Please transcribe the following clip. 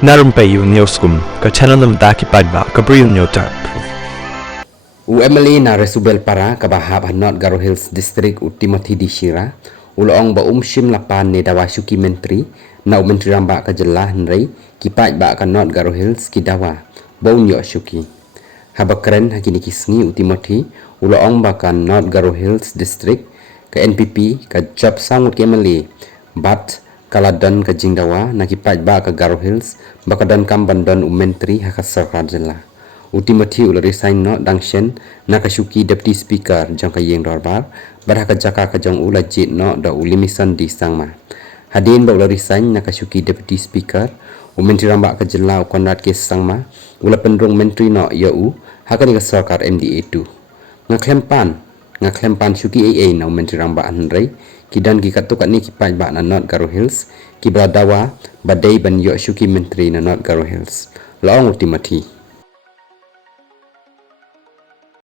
Na Rympei U ka channel nabynta paidbah Bri U Hynñiewtrep. Emily na resubel para kabahab North Garo Hills district Timothy di Shira uloong ba shim lapan ne dawa shuki Myntri na Myntri ramba ka jela hynrei kipat ba ka North Garo Hills kidawa ba unyo shuki habakren hakini kisngi Timothy uloong ba ka North Garo Hills district ka NPP ka job sangut ke Emily bat kaladan ka jingdawa na kipat ba ka Garo Hills bakadan kambandan Myntri hakasarkar jela Timothy resign no dangshen nakashuki deputy speaker jong ka yeng dorbar barha ka jaka ka jong jit no da ulimisan di sangma hadin ba resign nakashuki deputy speaker Myntri ramba ka jela konrat ke sangma pendrong Myntri no yau hakani ka sarkar MDA 2 khlem pan shuki AA na Myntri ramba hynrei kidan ki katukat ni kipai ba na North Garo Hills ki dawa badai ban yo shuki Myntri na North Garo Hills laong Timothy